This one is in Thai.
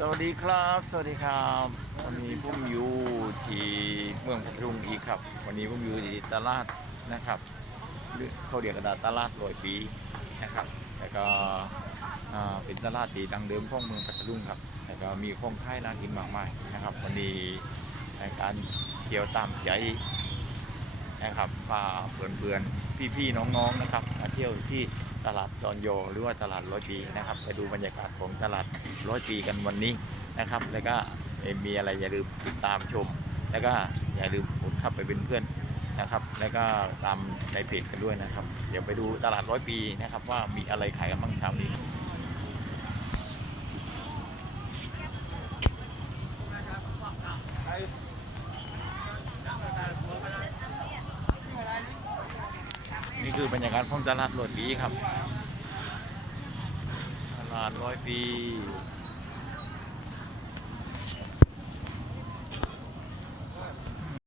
สวัสดีครับ สวัสดีครับวันนี้ผมอยู่ที่เมืองพัทลุงอีกครับ วันนี้ผมอยู่ที่ตลาดนะครับเขาเรียกกันว่าตลาดลอยปีนะครับ แล้วก็เป็นตลาดที่ดังเดิมของเมืองพัทลุงครับแล้วก็มีของค่ายน่ากินมากมายนะครับ วันนี้ในการเที่ยวตามใจ นะครับพาเพื่อนๆพี่ๆน้องๆนะครับมาเที่ยวที่ตลาดจอนโยหรือว่าตลาดร้อยปีนะครับไปดูบรรยากาศของตลาดร้อยปีกันวันนี้นะครับ แล้วก็มีอะไรอย่าลืมติดตามชม แล้วก็อย่าลืมกดเข้าไปเป็นเพื่อนนะครับ แล้วก็ตามในเพจกันด้วยนะครับ เดี๋ยวไปดูตลาดร้อยปีนะครับ ว่ามีอะไรขายกันบ้างเช้านี้ คือบรรยากาศของตลาดร้อยปีครับ ตลาดร้อยปี